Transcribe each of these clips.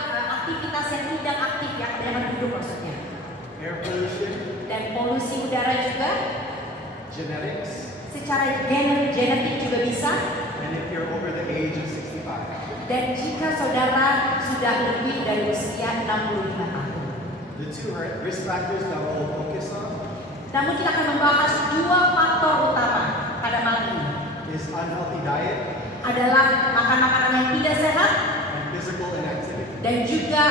aktivitas yang tidak aktif yang kebanyakan duduk maksudnya. Air pollution, Dan polusi udara juga, genetics, secara genetik juga bisa. and if you're over the age of 65. Dan jika saudara sudah lebih dari usia 65 tahun. The two risk factors that we'll focus on Namun kita akan membahas dua faktor utama pada malam ini. is unhealthy diet Adalah makan makanan yang tidak sehat and physical inactivity. dan juga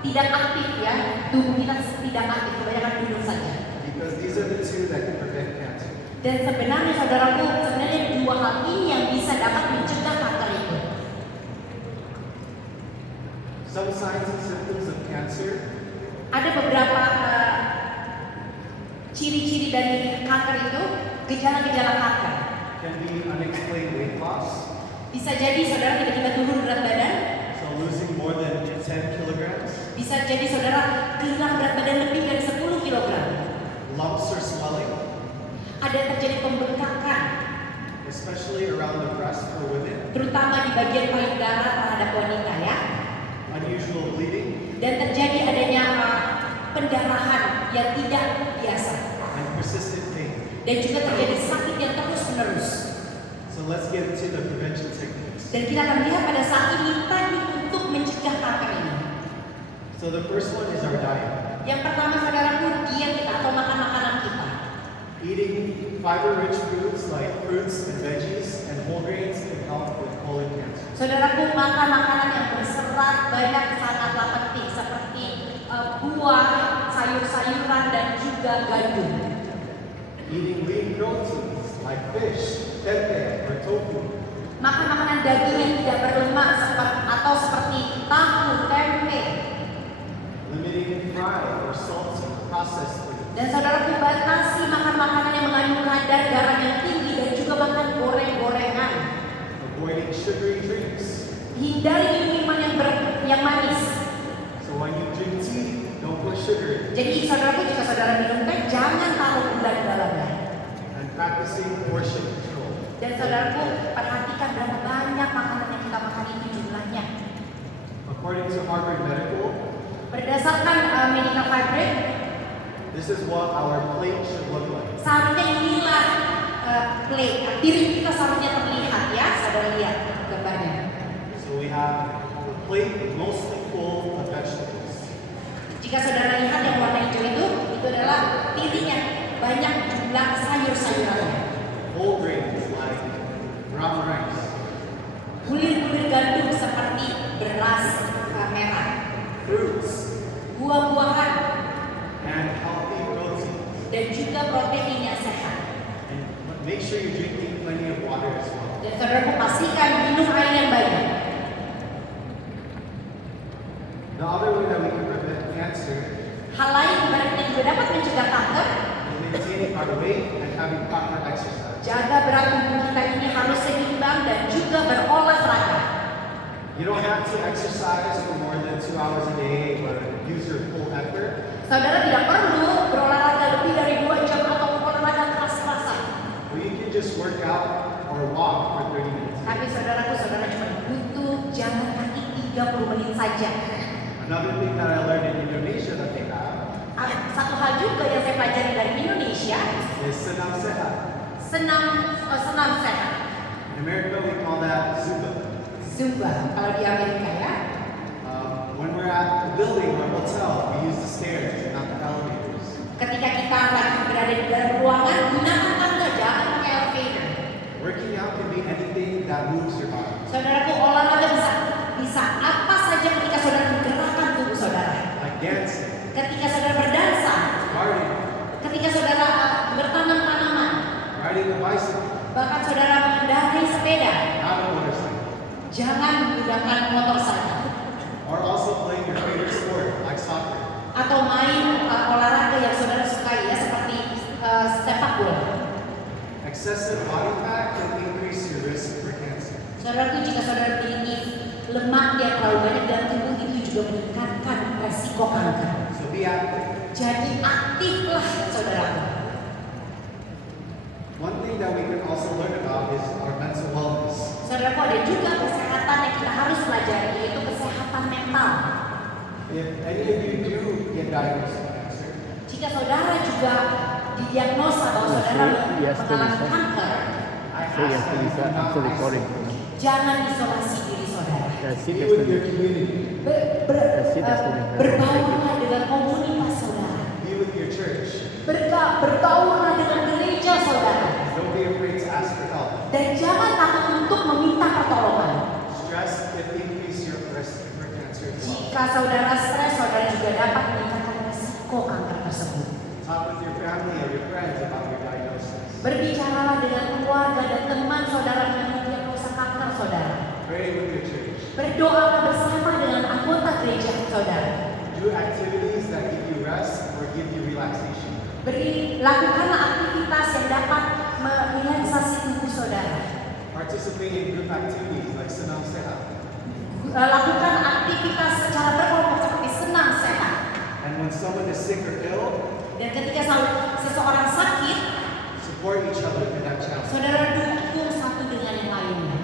tidak aktif ya. Tubuh kita tidak aktif, kebanyakan duduk saja. Because these are the two that can prevent cancer. Dan sebenarnya saudaraku, sebenarnya dua hal ini yang bisa dapat mencegah kanker itu. Some signs and symptoms of cancer Ada beberapa ciri-ciri dari kanker itu, gejala-gejala kanker. can be unexplained weight loss, Bisa jadi saudara tiba-tiba turun berat badan, so losing more than 10 kilograms, bisa jadi saudara hilang berat badan lebih dari 10 kg. lumps or swelling, Ada terjadi pembengkakan, especially around the breast for women, terutama di bagian payudara terhadap wanita ya. unusual bleeding, Dan terjadi adanya pendarahan yang tidak biasa. and persistent pain. Dan juga terjadi sakit yang terus menerus. So let's get into the prevention techniques. Dan kita akan lihat pada saat ini teknik untuk mencegah kanker ini. So the first one is our diet. Yang pertama saudaraku, diet kita atau makan makanan kita. Eating fiber-rich foods like fruits and veggies and whole grains can help with colon cancer. Saudaraku, makan makanan yang berserat banyak sangatlah penting seperti buah, sayur-sayuran dan juga gandum. Eating lean proteins like fish, tempeh, or tofu. Makan makanan daging yang tidak berlemak atau seperti tahu, tempe. Limiting fried or salty processed foods. Dan saudaraku, batasi makan makanan yang mengandung kadar garam yang tinggi dan juga makan goreng-gorengan. Avoiding sugary drinks. Hindari minuman yang manis. So when you drink tea, don't put sugar in. Jadi saudaraku, jika saudara minum teh, jangan taruh gula di dalamnya. And practicing portion control. Dan saudaraku, perhatikan berapa banyak makanan yang kita makan itu jumlahnya. According to Harvard Medical, Berdasarkan Medical Fabric, this is what our plate should look like. seharusnya inilah plate, piring kita seharusnya terlihat ya, saudara lihat gambarnya. So we have a plate mostly full of vegetables. Jika saudara lihat yang warna hijau itu adalah piring yang banyak jumlah sayur-sayurannya. Whole grains like brown rice, Bulir-bulir gandum seperti beras merah, fruits, buah-buahan, and healthy protein. dan juga protein yang sehat. And make sure you're drinking plenty of water as well. Dan saudara pastikan minum air yang banyak. The other way that we can prevent cancer Hal lain yang juga dapat mencegah kanker, is maintaining our weight and having proper exercise. jaga berat tubuh kita ini harus seimbang dan juga berolahraga. You don't have to exercise for more than 2 hours a day, but use your full effort. Saudara tidak perlu berolahraga lebih dari 2 jam atau olahraga keras-kerasan. Or you can just work out or walk for 30 minutes. Tapi saudaraku, saudara cuma butuh jalan kaki 30 menit saja. Another thing that I learned in Indonesia that they have Satu hal juga yang saya pelajari dari Indonesia, is senam sehat. senam sehat. In America, we call that Zumba. Zumba kalau di Amerika ya. When we're at a building or a hotel, we use the stairs, not the elevators. Ketika kita lagi berada di dalam ruangan, gunakan tangga, jangan pakai elevator. Working out can be anything that moves your body. Saudaraku, olahraga bisa apa saja ketika saudara menggerakkan tubuh saudara. Like dancing, Ketika saudara berdansa, gardening, ketika saudara bertanam tanaman, riding a bicycle, bahkan saudara mengendarai sepeda, not a motorcycle. jangan menggunakan motor saja. Or also playing your favorite sport, like soccer. Atau main olahraga yang saudara sukai ya, seperti sepak bola. Excessive body fat can increase your risk for cancer. Saudaraku, jika saudara memiliki lemak yang terlalu banyak dalam tubuh, itu juga meningkatkan resiko kanker. So be active. Jadi aktiflah saudaraku. One thing that we can also learn about is our mental wellness. Saudaraku, ada juga kesehatan yang kita harus pelajari, yaitu kesehatan mental If any of you do get diagnosed with cancer, Jika saudara juga didiagnosa bahwa saudara mengalami kanker, I So yes, ask that you please, do not I'm still recording. isolate. jangan isolasi diri saudara. Sit Be as with your student. community. Berbaurlah dengan komunitas saudara. Be with your church. Berbaurlah dengan gereja saudara. Don't be afraid to ask for help. Dan jangan takut untuk meminta pertolongan. Stress can increase your risk for cancer as well. Jika saudara stres, saudara juga dapat meningkatkan risiko kanker tersebut. Talk with your family or your friends about your diagnosis. Berbicaralah dengan keluarga dan teman saudara mengenai diagnosa kanker saudara. Pray with your church. Berdoalah bersama dengan anggota gereja saudara. Do activities that give you rest or give you relaxation. Lakukanlah aktivitas yang dapat merelaksasi tubuh saudara. Participate in group activities like senam sehat. Lakukan aktivitas secara berkelompok seperti senam sehat. And when someone is sick or ill, Dan ketika seseorang sakit, support each other through that challenge. saudara dukung satu dengan yang lainnya.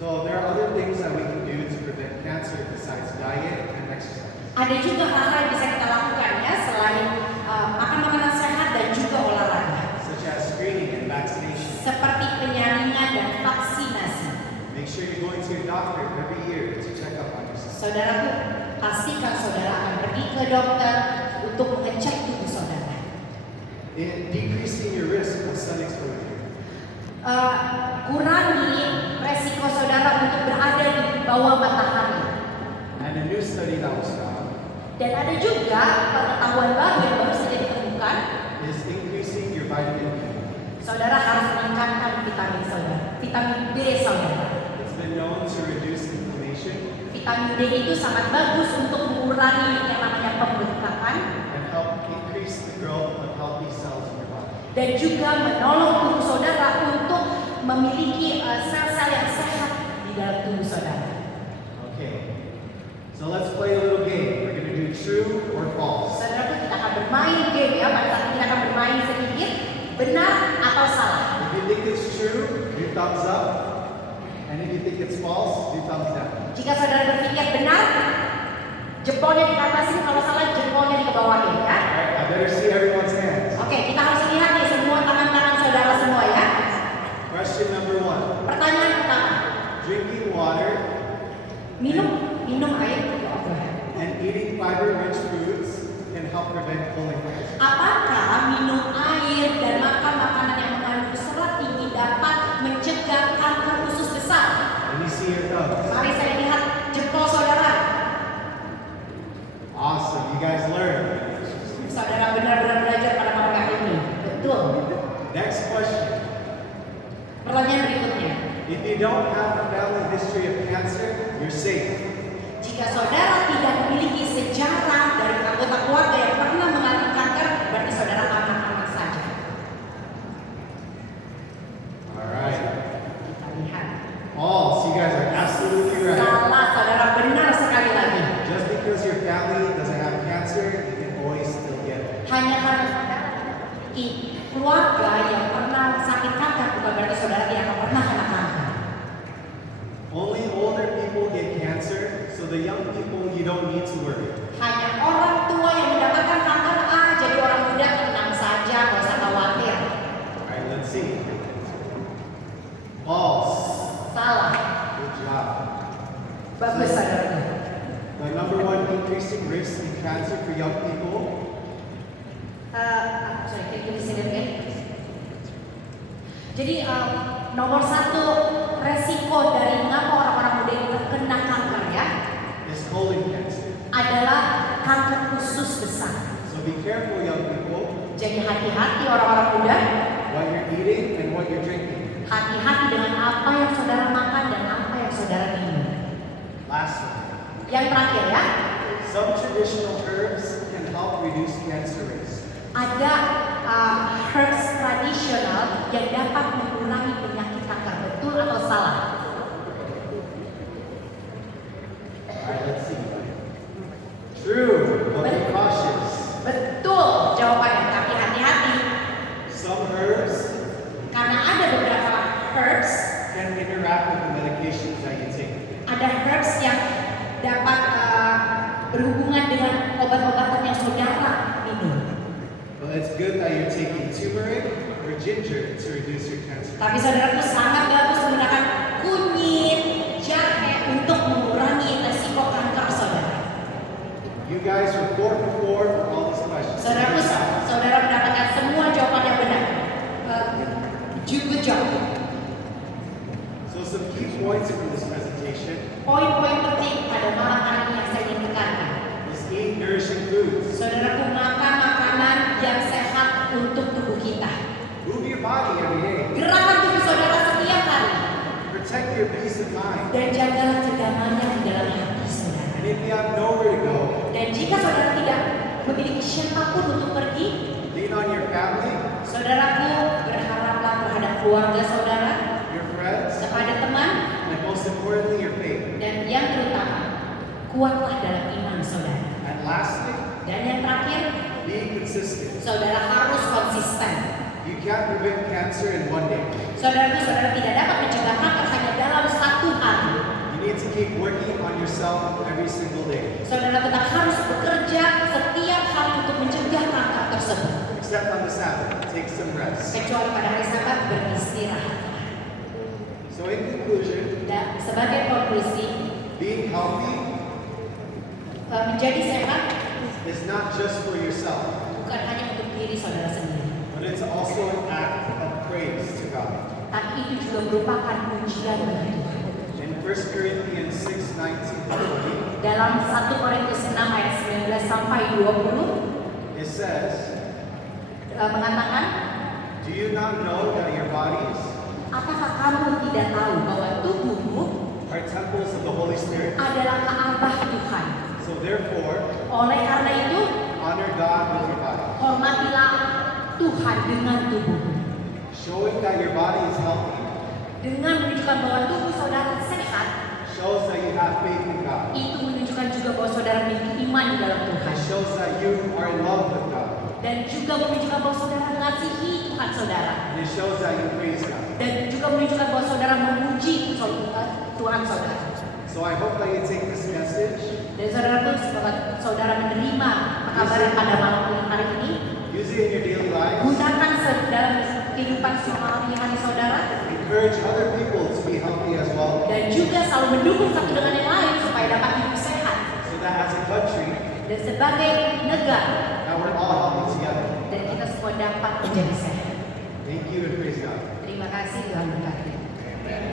So there are other things that we can do to prevent cancer besides diet and exercise. Ada juga hal-hal yang bisa kita lakukan ya selain makan makanan sehat dan juga olahraga, Such as screening and vaccination. seperti penyaringan dan vaksinasi. Make sure you're going to your doctor every year to check up on yourself. Saudaraku, pastikan saudara akan pergi ke dokter untuk mengecek tubuh saudara. In decreasing your risk of sun exposure. Kurangi resiko saudara untuk berada di bawah matahari. And a new study that was found Dan ada juga pengetahuan baru yang baru saja ditemukan, is increasing your vitamin D. saudara harus meningkatkan vitamin saudara, vitamin D saudara. It's been known to reduce inflammation Vitamin D itu sangat bagus untuk mengurangi yang namanya pembengkakan and help increase the growth of healthy cells in your body. dan juga menolong tubuh saudara untuk memiliki sel-sel yang sehat di dalam tubuh saudara. Okay, so let's play a little game. We're going to do true or false. Saudara, kita akan bermain game ya. Pada saat ini kita akan bermain sedikit benar atau salah. If you think it's true, do thumbs up. And if you think it's false, do thumbs down. Jika saudara berpikir benar, jempolnya di atasin, kalau salah jempolnya di bawahin ya. Alright, I better see everyone's hands. Oke, kita harus lihat nih semua tangan-tangan saudara semua ya. Question number 1. Pertanyaan pertama, Drinking water minum air oke. and eating fiber-rich foods can help prevent colon cancer. Apakah minum air dan makan makanan yang mengandung serat tinggi dapat mencegah kanker usus besar? Let me see your thumbs. Mari saya lihat jempol saudara. Awesome, you guys learned. Saudara benar-benar belajar pada malam hari ini. Betul. Next question. Pertanyaan berikutnya. If you don't have a family history of cancer, you're safe. Jika saudara tidak memiliki sejarah dari anggota keluarga yang pernah mengalami kanker, berarti saudara aman-aman saja. Alright. Kita lihat. False, you guys are absolutely right. Salah, saudara benar sekali lagi. Just because your family doesn't have cancer, you can always still get it. Hanya karena saudara memiliki keluarga yang pernah sakit kanker, bukan berarti saudara tidak akan pernah kena kanker. Only older people get cancer, so the young people, you don't need to worry. Hanya orang tua yang mendapatkan kanker, jadi orang muda tenang saja, nggak usah khawatir. Alright, let's see. False. Salah. Good job. Bagus saudara. The number one increasing risk in cancer for young people Sorry, can you say that again? Jadi nomor satu resiko dari mengapa orang-orang muda ini terkena kanker ya is colon cancer. adalah kanker usus besar. So be careful, young people, Jadi hati-hati orang-orang muda, what you're eating and what you're drinking. hati-hati dengan apa yang saudara makan dan apa yang saudara minum. Last one. Yang terakhir ya, Some traditional herbs can help reduce cancer risk. ada herbs tradisional yang dapat mengurangi penyakit kanker. Betul atau salah? Alright, let's see. True, but be cautious. Betul jawabannya, tapi hati-hati Some herbs karena ada beberapa herbs, can interact with the medications that you take. ada herbs yang dapat But it's good that you're taking turmeric or ginger to reduce your cancer. Tapi saudaraku sangat bagus menggunakan kunyit, jahe untuk mengurangi resiko kanker saudara. You guys are 4 for 4 for all these questions. Saudaraku, saudara mendapatkan semua jawaban yang benar. Good job. So some key points from this presentation Poin-poin penting pada malam hari ini yang saya ingin tekankan. is eat nourishing foods. Saudaraku, makan makanan yang sehat untuk tubuh kita. Move your body every day. Gerakan tubuh saudara setiap hari. Protect your peace of mind. Dan jagalah kedamaian di dalam hati saudara. And if you have nowhere to go, Dan jika saudara tidak memiliki siapapun untuk pergi, lean on your family, saudaraku berharaplah terhadap keluarga saudara, your friends, kepada teman, and most importantly, your faith. dan yang terutama, kuatlah dalam iman saudara. And lastly, Dan yang terakhir, be consistent. saudara harus konsisten. You can't prevent cancer in one day. Saudaraku, saudara tidak dapat mencegah kanker hanya dalam satu hari. You need to keep working on yourself every single day. Saudara tetap harus bekerja setiap hari untuk mencegah kanker tersebut. Except on the Sabbath, take some rest. Kecuali pada hari Sabat beristirahat. So in conclusion, Dan sebagai konklusi, being healthy menjadi sehat is not just for yourself, bukan hanya untuk diri saudara sendiri, but it's also an act of praise to God. tapi itu juga merupakan pujian bagi Tuhan. In 1 Corinthians 6:19-20, Dalam 1 Korintus 6 ayat 19 sampai 20 it says, mengatakan, "Do you not know that your bodies apakah kamu tidak tahu bahwa tubuhmu are temples of the Holy Spirit? adalah Ka'bah Tuhan? So therefore, Oleh karena itu, honor God with your body." hormatilah Tuhan dengan tubuhmu. Showing that your body is healthy Dengan menunjukkan bahwa tubuh saudara sehat, shows that you have faith in God. itu menunjukkan juga bahwa saudara memiliki iman di dalam Tuhan. It shows that you are in love with God. Dan juga menunjukkan bahwa saudara mengasihi Tuhan saudara. And it shows that you praise God. Dan juga menunjukkan bahwa saudara memuji Tuhan saudara. So I hope that you take this message, Dan saudara pun semoga saudara menerima pekabaran pada malam hari ini. use it in your daily lives, Gunakan dalam kehidupan sehari-hari saudara. encourage other people to be healthy as well, Dan juga selalu mendukung satu dengan yang lain supaya dapat hidup sehat. so that as a country, Dan sebagai negara, that we're all healthy together. dan kita semua dapat menjadi sehat. Thank you and praise God. Terima kasih Tuhan berkati.